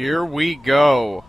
Here we go.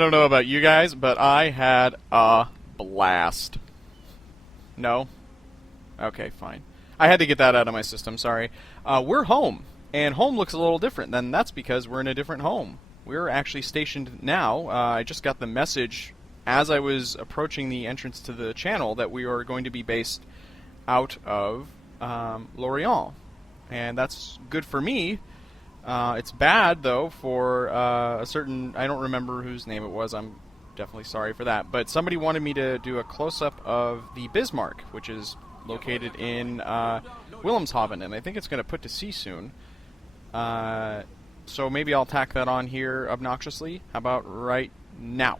don't know about you guys, but I had a blast. No? Okay, fine. I had to get that out of my system, sorry. We're home, and home looks a little different. Then that's because we're in a different home. We're actually stationed now. I just got the message as I was approaching the entrance to the channel that we are going to be based out of Lorient. And that's good for me. It's bad, though, for a certain... I don't remember whose name it was. I'm definitely sorry for that. But somebody wanted me to do a close-up of the Bismarck, which is located in Wilhelmshaven, and I think it's going to put to sea soon. So maybe I'll tack that on here obnoxiously. How about right now?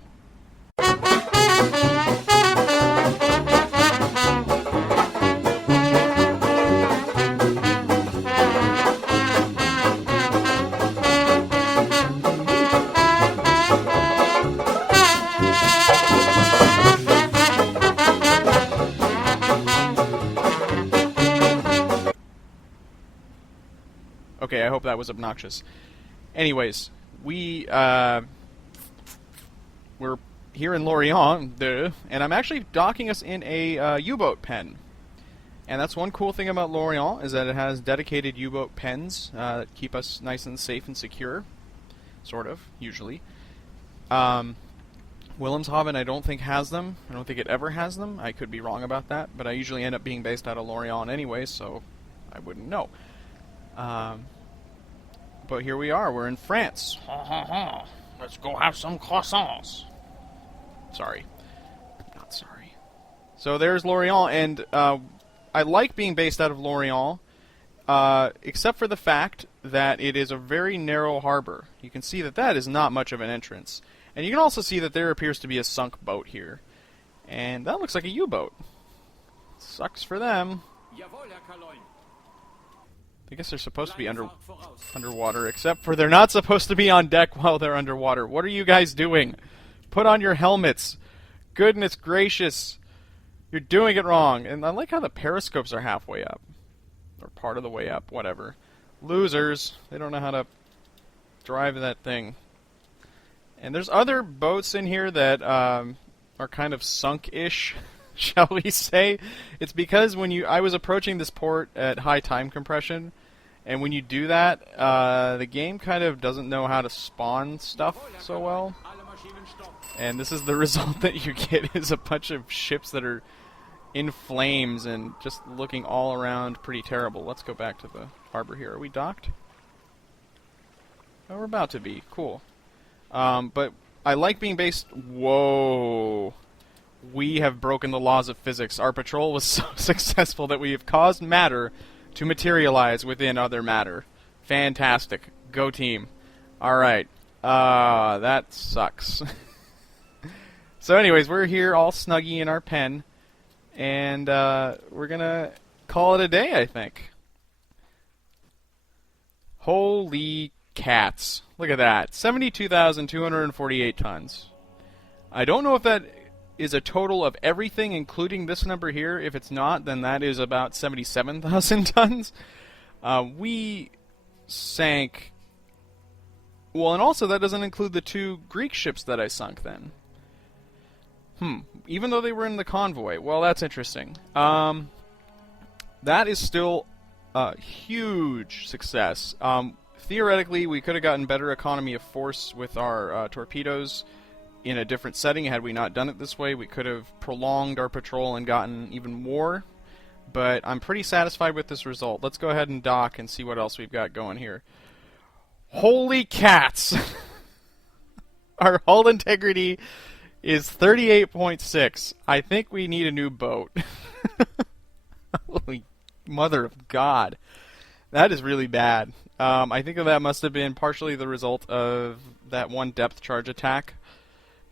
Okay, I hope that was obnoxious. Anyways, we're here in Lorient, and I'm actually docking us in a U-boat pen. And that's one cool thing about Lorient, is that it has dedicated U-boat pens that keep us nice and safe and secure. Sort of, usually. Wilhelmshaven, I don't think has them. I don't think it ever has them. I could be wrong about that, but I usually end up being based out of Lorient anyway, so I wouldn't know. But here we are. We're in France. Ha ha ha. Let's go have some croissants. Sorry. Not sorry. So there's Lorient, and I like being based out of Lorient, except for the fact that it is a very narrow harbor. You can see that that is not much of an entrance. And you can also see that there appears to be a sunk boat here. And that looks like a U-boat. Sucks for them. I guess they're supposed to be underwater, except for they're not supposed to be on deck while they're underwater. What are you guys doing? Put on your helmets. Goodness gracious. You're doing it wrong. And I like how the periscopes are halfway up. Or part of the way up, whatever. Losers. They don't know how to drive that thing. And there's other boats in here that are kind of sunk-ish. Shall we say? It's because when I was approaching this port at high time compression, and when you do that, the game kind of doesn't know how to spawn stuff so well. And this is the result that you get, is a bunch of ships that are in flames and just looking all around pretty terrible. Let's go back to the harbor here. Are we docked? Oh, we're about to be. Cool. But I like being based... Whoa... We have broken the laws of physics. Our patrol was so successful that we have caused matter to materialize within other matter. Fantastic. Go team. Alright. That sucks. So anyways, we're here all snuggy in our pen. And we're gonna call it a day, I think. Holy cats. Look at that. 72,248 tons. I don't know if that... is a total of everything, including this number here. If it's not, then that is about 77,000 tons. We sank... Well, and also that doesn't include the 2 Greek ships that I sunk then. Even though they were in the convoy. Well, that's interesting. That is still a huge success. Theoretically, we could have gotten better economy of force with our torpedoes in a different setting. Had we not done it this way, we could have prolonged our patrol and gotten even more. But I'm pretty satisfied with this result. Let's go ahead and dock and see what else we've got going here. Holy cats! Our hull integrity is 38.6. I think we need a new boat. Holy mother of God. That is really bad. I think that must have been partially the result of that one depth charge attack.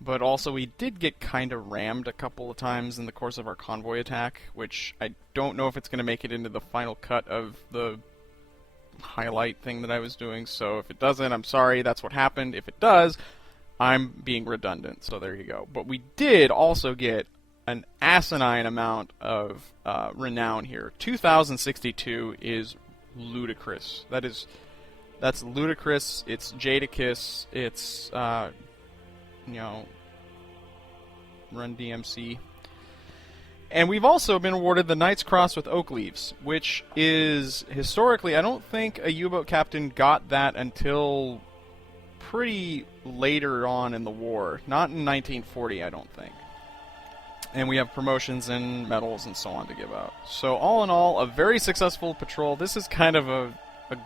But also we did get kind of rammed a couple of times in the course of our convoy attack, which I don't know if it's going to make it into the final cut of the highlight thing that I was doing. So if it doesn't, I'm sorry, that's what happened. If it does, I'm being redundant, so there you go. But we did also get an asinine amount of renown here. 2,062 is ludicrous. That's ludicrous. It's Jadakiss. It's you know, run DMC. And we've also been awarded the Knight's Cross with oak leaves, which is, historically, I don't think a U-boat captain got that until pretty later on in the war. Not in 1940, I don't think. And we have promotions and medals and so on to give out. So all in all, a very successful patrol. This is kind of a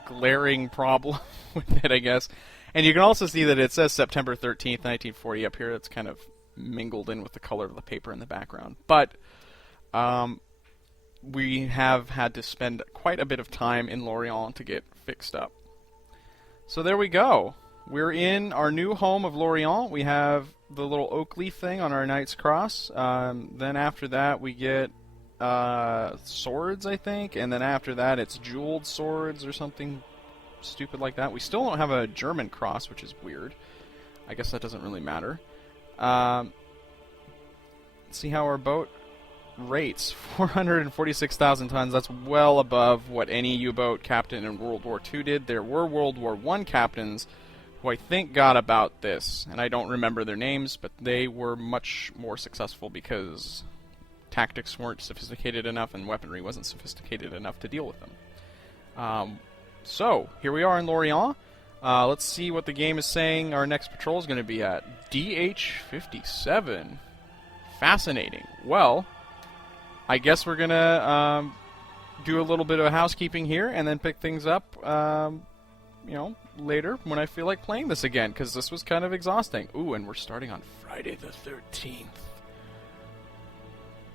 glaring problem with it, I guess. And you can also see that it says September 13th, 1940 up here. It's kind of mingled in with the color of the paper in the background. But we have had to spend quite a bit of time in Lorient to get fixed up. So there we go. We're in our new home of Lorient. We have the little oak leaf thing on our Knight's Cross. Then after that we get swords, I think. And then after that it's jeweled swords or something stupid like that. We still don't have a German cross, which is weird. I guess that doesn't really matter. Let's see how our boat rates. 446,000 tons. That's well above what any U-boat captain in World War II did. There were World War I captains who I think got about this, and I don't remember their names, but they were much more successful because tactics weren't sophisticated enough and weaponry wasn't sophisticated enough to deal with them. So, here we are in Lorient. Let's see what the game is saying our next patrol is going to be at. DH-57. Fascinating. Well, I guess we're going to do a little bit of housekeeping here and then pick things up, you know, later when I feel like playing this again, because this was kind of exhausting. Ooh, and we're starting on Friday the 13th.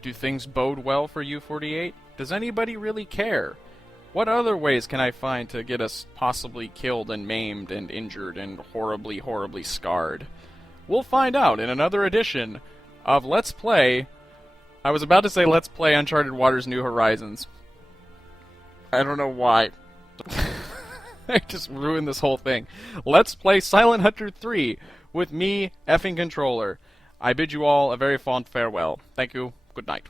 Do things bode well for U-48? Does anybody really care? What other ways can I find to get us possibly killed and maimed and injured and horribly, horribly scarred? We'll find out in another edition of Let's Play. I was about to say Let's Play Uncharted Waters New Horizons. I don't know why. I just ruined this whole thing. Let's play Silent Hunter 3 with me, effing controller. I bid you all a very fond farewell. Thank you. Good night.